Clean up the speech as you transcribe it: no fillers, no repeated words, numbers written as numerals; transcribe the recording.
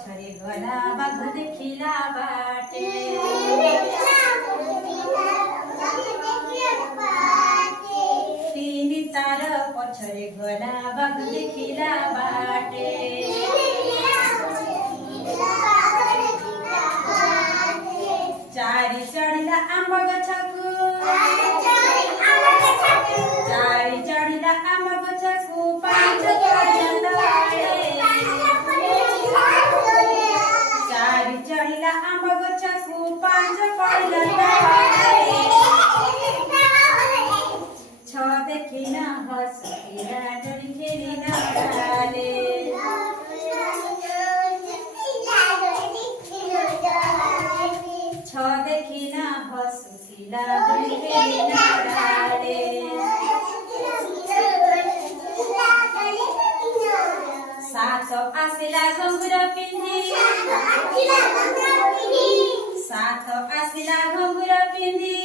पछरे गला बाघ देखिला बाटे तीन तार पछरे गला बाघ देखिला बाटे चारी चढ़िला आंब गछकु चारी चढ़िला आंब गछकु पांच पड़िला तळे चारी चढ़िला आंब गछकु पांच पड़िला तळे छ देखिन हसकिला डोरी खेलिन डाले छ देखिन हसकिला डोरी खेलिन डाले सात आसिला घुंघुर पिंधी सात आसिला घुंघुर पिंधी